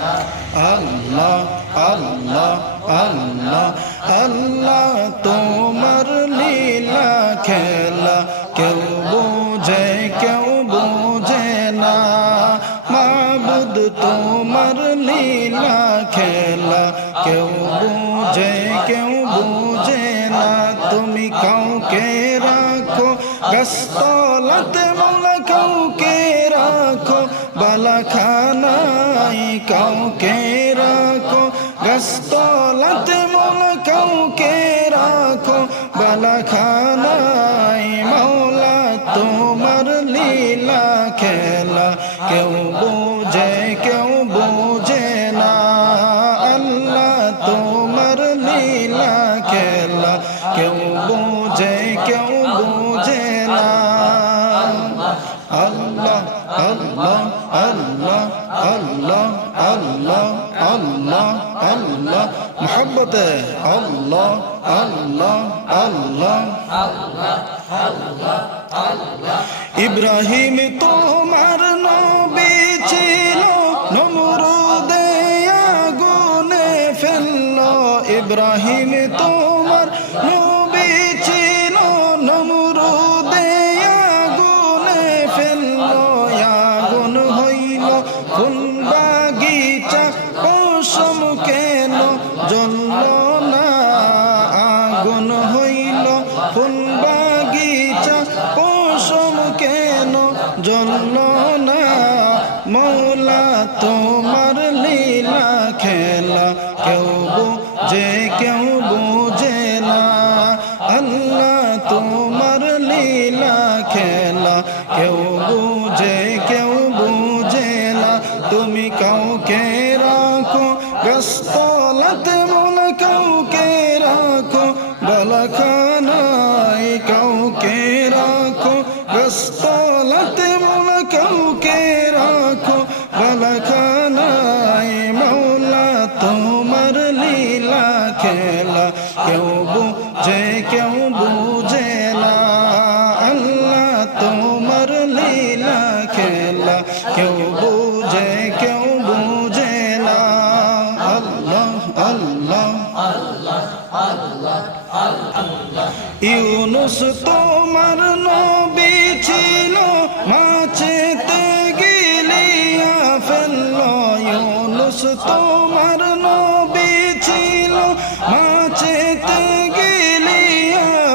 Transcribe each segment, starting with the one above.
আল্লাহ আল্লাহ আল্লাহ আল্লাহ তোমার খেলা কেউ বোঝে কেউ বোঝে না। আল্লাহ তোমার লীলা খেলা কেউ বোঝে কেউ বোঝে না। আল্লাহ আল্লাহ আল্লাহ আল্লাহ আল্লাহ আল্লাহ আল্লাহ মোহাব্বতে আল্লাহ আল্লাহ আল্লাহ। ইব্রাহিম তোমার গাছতলাতে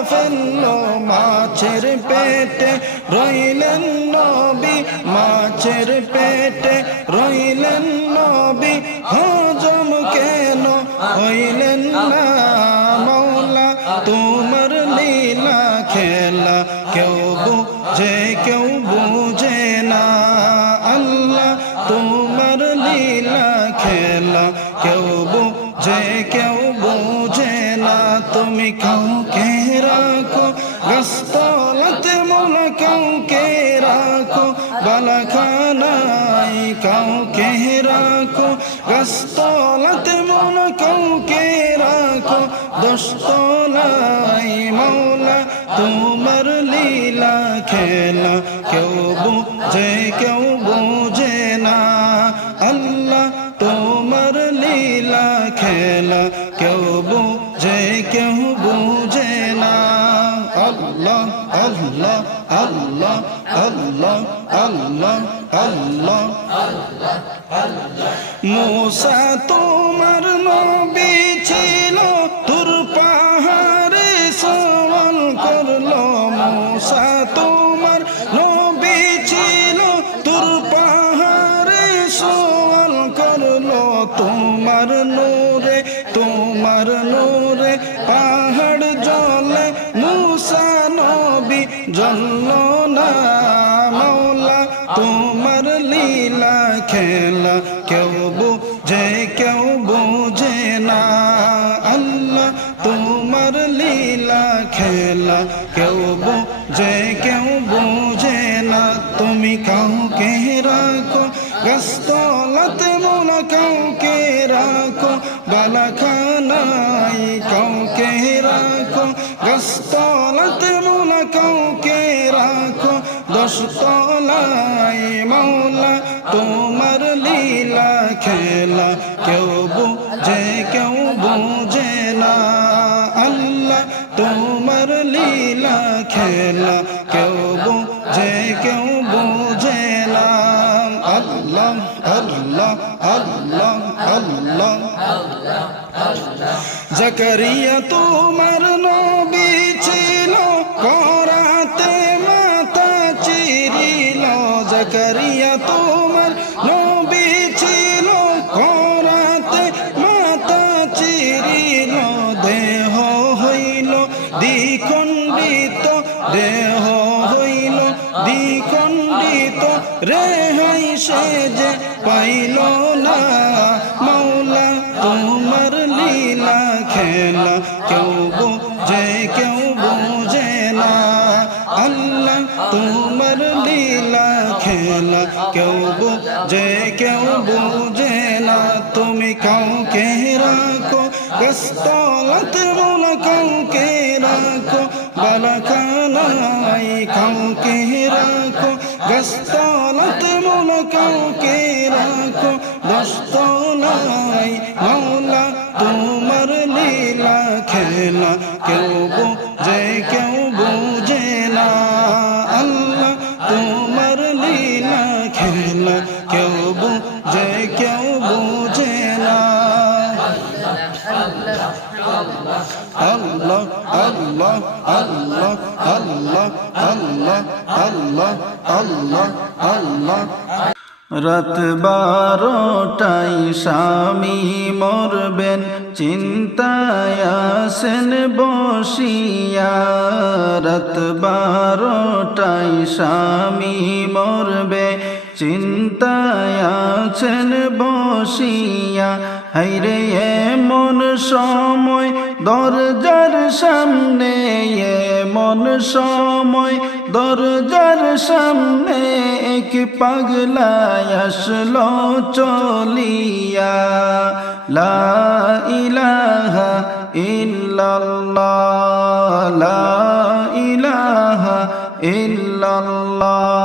ফেলল মাছের পেটে রইলেন নবী, মাছের পেটে রইলেন নবী, হজম কেন হইলেন না মৌলা? তোমার কাউকে রাখো? গাছতলাতে মোলা কাউকে রাখো? দশতলাই মৌলা, তোমার লীলা খেলা। কেউ বুঝে কেউ বুঝে না। আল্লাহ তোমার লীলা খেলা। কেউ বুঝে কেউ বুঝে না। আল্লাহ আল্লাহ আল্লাহ আল্লাহ আল্লাহ আল্লাহ। মোসা তোমার নবী ছিল তোর পাহাড়ে সওয়াল করল। মোসা তোমার নবী ছিল তোর পাহাড়ে সওয়াল করল। তোমার নূরে তোমার নূরে পাহাড় জলে মুসা নবী জল গাছতলাতে মোলা কাউকে রাখো। দশতলায় মাওলা তোমার লীলা খেলা। কেউ বুঝে কেউ বুঝে না। আল্লাহ তোমার লীলা খেলা। কেউ বুঝে কেউ বুঝে না। আল্লাহ আল্লাহ আল্লাহ আল্লাহ। জাকারিয়া তোমার নবী চিরিল দেহ হইল দ্বিখণ্ডিত দেহ হইল দ্বিখণ্ডিত রেহাই সে যে পাইল না। গস্তলত মন কাউকে রাখো দস্তলাই মাওলা তোমার লীলা খেলা। কেউ কেউ রাত বারোটাই স্বামী মরবেন, চিন্তায় আসেন বসিয়া। রাত বারোটাই স্বামী মরবে, চিন্তায় আছেন বসিয়া। হাইরে এমন সময় দরজার সামনে মন সময়, দরজার সামনে এক পাগলায় আসলো চলিয়া, লা ইলাহা ইল্লাল্লাহ, লা ইলাহা ইল্লাল্লাহ।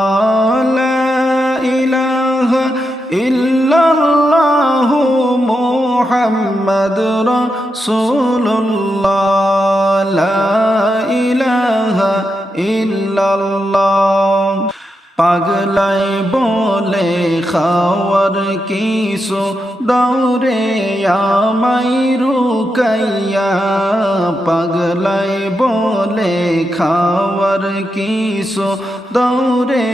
মুহাম্মদ রসুল্লাহ ইলাহা ইল্লাল্লাহ। পাগলাই বলে খাওয়ার কিছু দৌড়ে আমাই রুকাইয়া পাগলাই বলে খাওয়ার কিছু দৌড়ে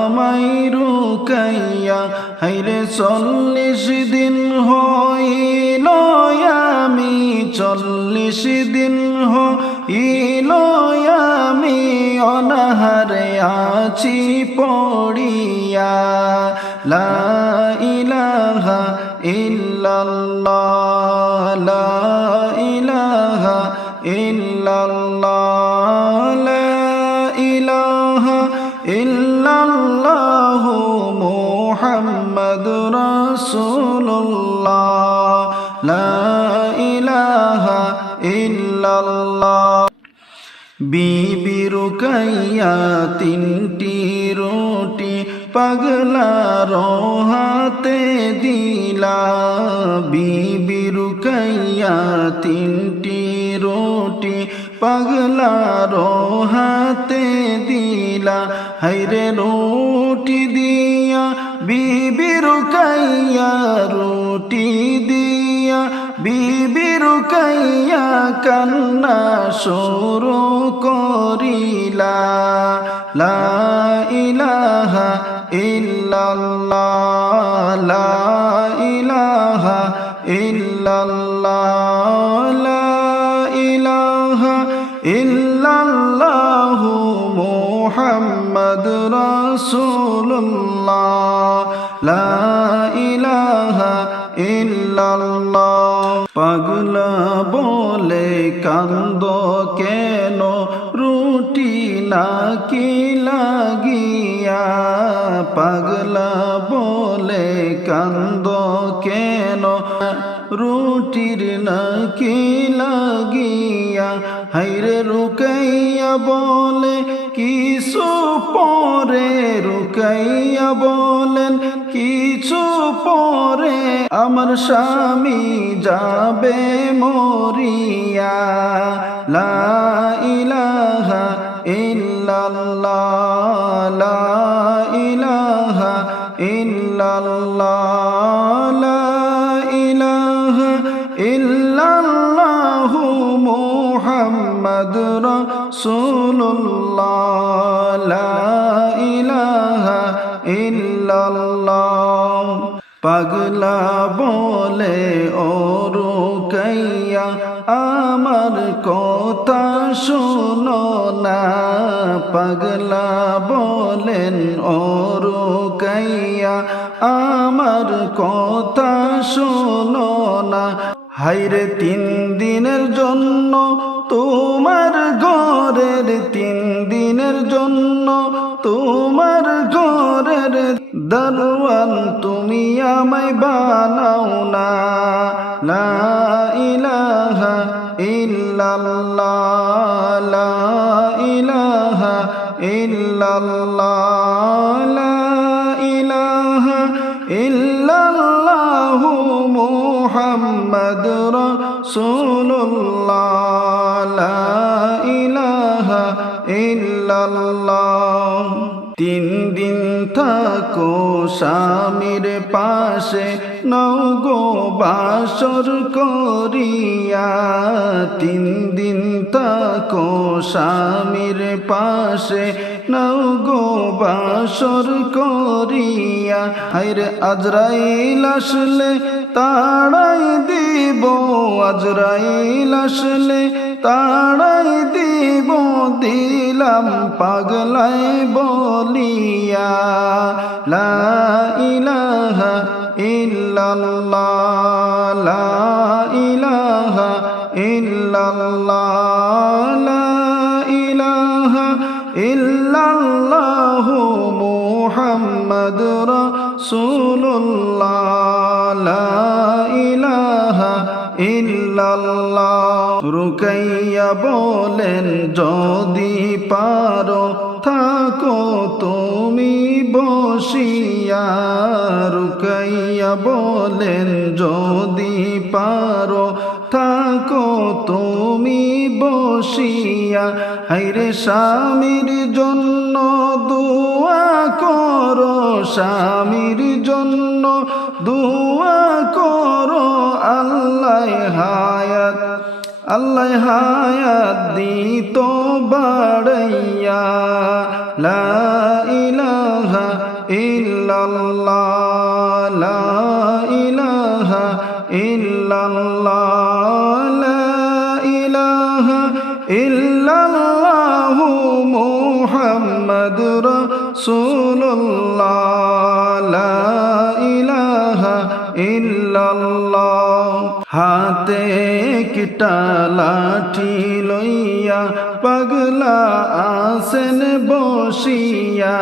আমাই রুকাইয়া, হাইরে চল্লিশ দিন হইল আমি, চল্লিশ দিন হইল আমি, অনাহারে আছি পড়িয়া, লা ইলাহা ইল্লাল্লাহ, লা ইলাহা ইল্লাল্লাহ, লা ইলাহা ইল্লাল্লাহ মুহাম্মদ রাসূলুল্লাহ, লা ইলাহা ইল্লাল্লাহ। বিবি রুকাইয়া তিনটি রুটি পাগলার হাতে দিলা বিবি রুকাইয়া তিনটি রুটি। পাগলার হাতে দিলা হাইরে রুটি দিয়া। বিবি রুকাইয়া রুটি দিয়া। বিবি রুকাইয়া কান্না শুরু করিলা। লা ইলাহা ইল্লাল্লাহ, লা ইলাহা ইল্লাল্লাহ, লা ইলাহা ইল্লাল্লাহ মুহাম্মদ রাসূলুল্লাহ, লা ইলাহা ইল্লাল্লাহ। পাগলা বলে কান্দ কেন? রুটি নাকি লাগিয়া পাগলা বলে কান্দ কেন? রুটির নাকি লাগিয়া, হাইরে রুকাইয়া বলে, কিছু পরে রুকাইয়া বলেন, কিছু পরে আমার স্বামী যাবে মরিয়া। লা ইলাহা ইল্লাল্লাহ, লা ইল্লাল্লাহ লা ইলাহা ইল্লাল্লাহ মুহাম্মদ রাসূলুল্লাহ, লা ইলাহা ইল্লাল্লাহ। পাগলা বলে, ও রুকাইয়া, আমার কথা শোনো না। পাগলা বলেন, ও রুকাইয়া আমার কথা শোনো না। হাইরে তিন দিনের জন্য, তোমার ঘরের তিন দিনের জন্য, তোমার ঘরের দরওয়ান তুমি আমায় বানাও না। লা ইলাহা ইল্লাল্লাহ, লা ইলাহা ইল্লাল্লাহ মুহাম্মদ রাসূলুল্লাহ, লা ইলাহা তিন দিন থাকো স্বামীর পাশে নগো বাসর করিয়া। তিন দিন থাকো স্বামীর পাশে নগো বাসর করিয়া। হাইরে আজরাইল আসলে তাড়াই দিব, আজরাইল আসলে তাড়াই দিব, দিলাম পাগলাই বলিয়া। লা ইলাহা ইল্লাল্লাহ, লা ইলাহা ইল্লাল্লাহ রুকাইয়া বলেন, যদি পারো, থাকো তুমি বসিয়া। রুকাইয়া বলেন, যদি পারো, থাকো তুমি বসিয়া। হাইরে স্বামীর জন্য দোয়া করো, স্বামীর জন্য দোয়া করো। আল্লাহ হায়াত আল্লাহ হায়াত দিত বাড়াইয়া, লা ইলাহা ইল্লাল্লাহ, লা ইলাহা ইল্লাল্লাহ, লা ইলাহা ইল্লাল্লাহ মুহাম্মদ রাসূলুল্লাহ। হাতে কিটা লাঠি লইয়া পাগলা আসেন বসিয়া।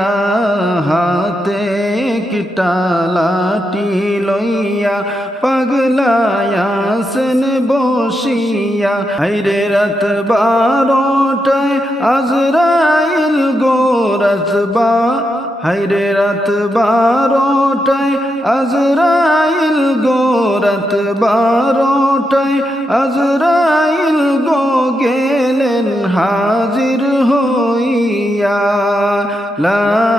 হাতে কিটা লাঠি লইয়া পাগলা আসেন বসিয়া হাইরে রাত বারোটায় আজরাইল গোরসবা হাইরে রাত বারোটায় আজরাইল গো রাত বারোটায় আজরাইল গো গেলেন হাজির হইয়া। লা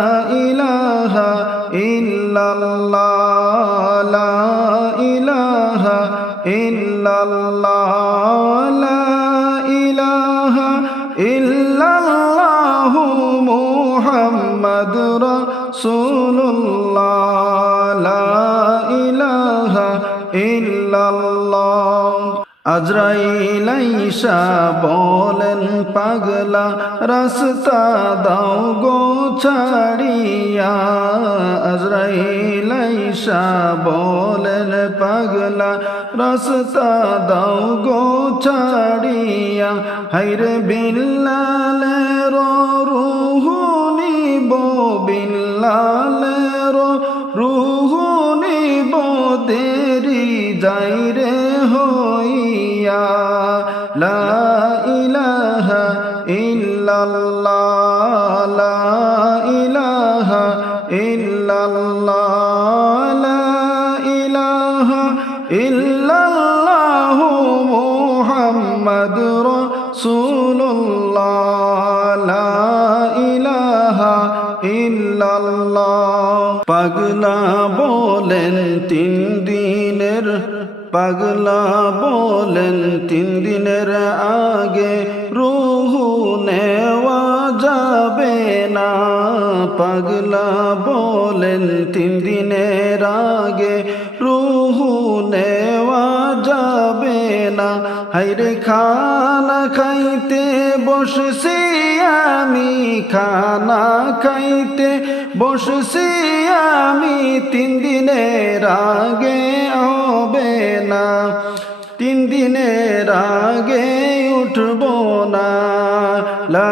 আইসা বলেন পাগলা, রাস্তা দাও গো ছাড়িয়া। আজরাইল আইসা বলেন পাগলা, রাস্তা দাও গো ছাড়িয়া। হাইরে বিল্লালের রুহুনি বো বিল্লালের ইল্লাল্লাহ লা ইলাহা ইল্লাল্লাহ ইলাহা ইল্লাল্লাহ মুহাম্মাদুর রাসূলুল্লাহ ইলাহা ইল্লাল্লাহ। পাগলা বলেন তিন দিনের, পাগলা বলেন তিন দিনের আগে রুহুনে পাগলা বলেন, তিন দিনের আগে রুহু নেওয়া যাবে না। হাইরে খানা খাইতে বসছি আমি, খানা খাইতে বসছি আমি, তিন দিনের আগে হবে না। তিন দিনের আগে উঠব না। লা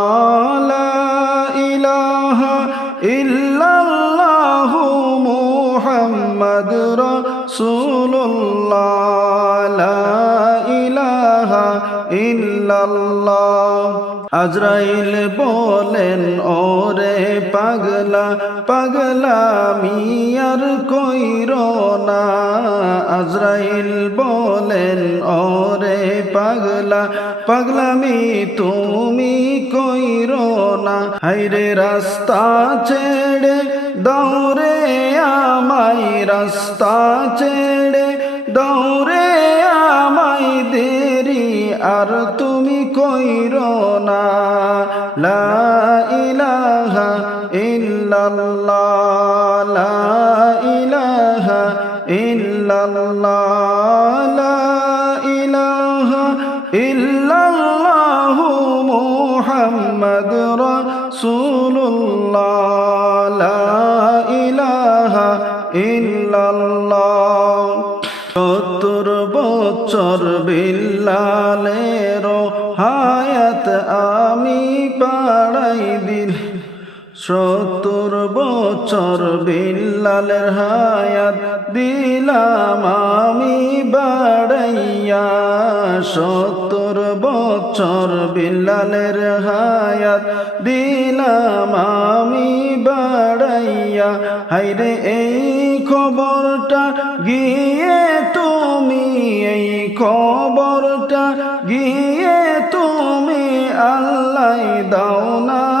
আজরাইল বলেন, ওরে পাগলা পাগলা মিয়ার কইর না। আজরাইল বলেন, ওরে পাগলা, পাগলামি তুমি কইর না। হাইরে রাস্তা ছেড়ে দৌড়ে আমাই রাস্তা ছেড়ে দৌড়ে আমাই দেরি আর তুমি সত্তর বছর বিল্লালের হায়াত দিলাম আমি বাড়াইয়া। সত্তর বছর বিল্লালের হায়াত দিলাম আমি বাড়াইয়া। হাইরে এই খবরটা গিয়ে তুমি, এই খবরটা গিয়ে তুমি আল্লাহ দাও না।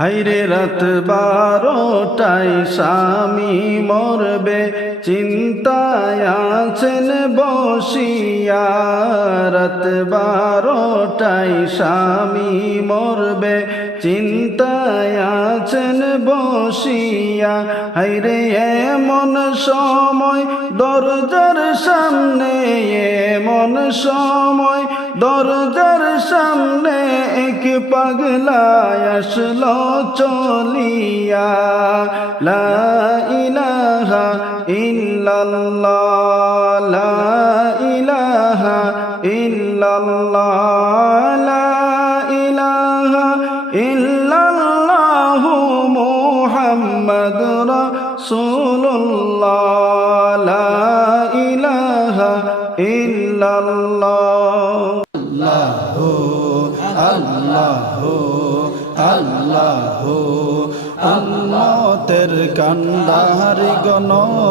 হাইরে রাত বারোটায় স্বামী মরবে, চিন্তায় আছেন বসিয়া। রাত বারোটায় স্বামী মরবে, চিন্তায় আছেন বসিয়া। হাইরে এমন সময় দরজার সামনে, এমন সময় দরজার সামনে এক পাগলা আসলো চলিয়া লা ইলাহা ইল্লাল্লাহ।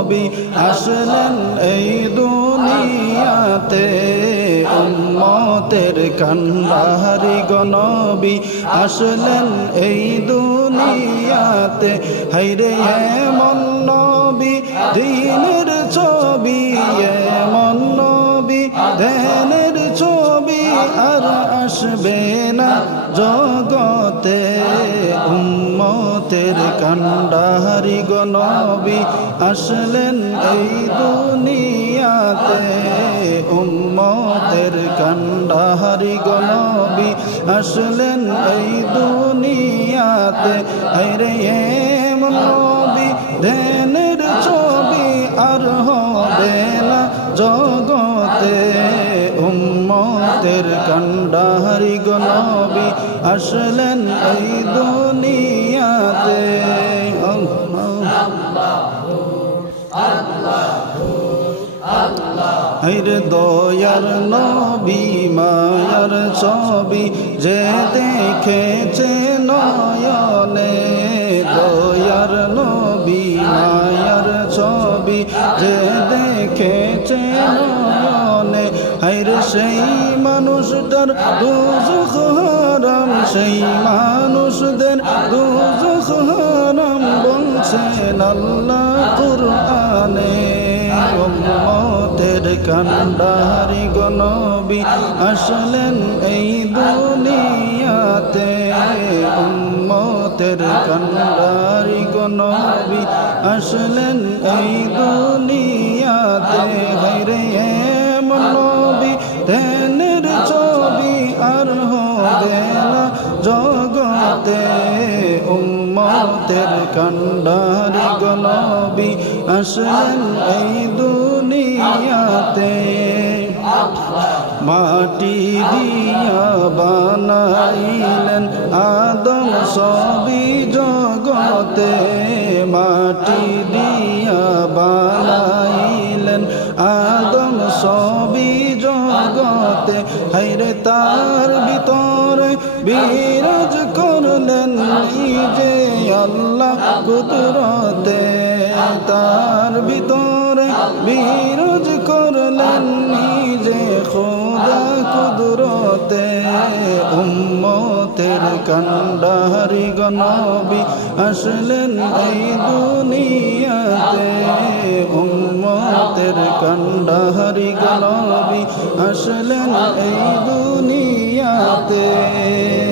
গনবী আসলেন এই দুনিয়াতে, উম্মতের কান্ডারি গনবী আসলেন এই দুনিয়াতে। হাইরে এমন নবী, দিনের ছবি, এমন নবী, ধ্যানের ছবি আর আসবে না জগতে, উম্মতের কান্ডাহারি গনবী আসলেন এই দুনিয়াতে, উম্মতের কান্ডাহারি গনবী আসলেন এই দুনিয়াতে। আরে এমন নবী, ধ্যানের ছবি আর হবে না জগতে। উম্মতের কান্ডাহারি গনবি আসলেন এই দুনিয়াতে। হাইরে দয়ার নবী, মায়ার ছবি যে দেখেছে নয়নে। দয়ার নবী, মায়ার ছবি যে দেখেছে মানুষটার দুজুখ হারাম সেই মানুষদের দুজুখ হারাম বলছেন আল্লাহ কুরআনে। উম্মতের কান্ডারি গনবী আসলেন এই দুনিয়াতে। উম্মতের কান্ডারি গনবী আসলেন এই দুনিয়াতে। হাইরে না জগতে উম্মতের কান্ডারি গনবী আসলেন এই দুনিয়াতে। মাটি দিয়া বানাইলেন আদম সবই জগতে। মাটি দিয়া বানাইলেন বিরাজ করলেন নিজে আল্লাহ কুদরতে। তার ভিতরে বিরাজ করলেন নিজে খোদা কুদরতে। উম্মতের কান্ডারি গনবী আসলেন এই দুনিয়াতে। উম্মতের কান্ডারি গনবী আসলেন এই a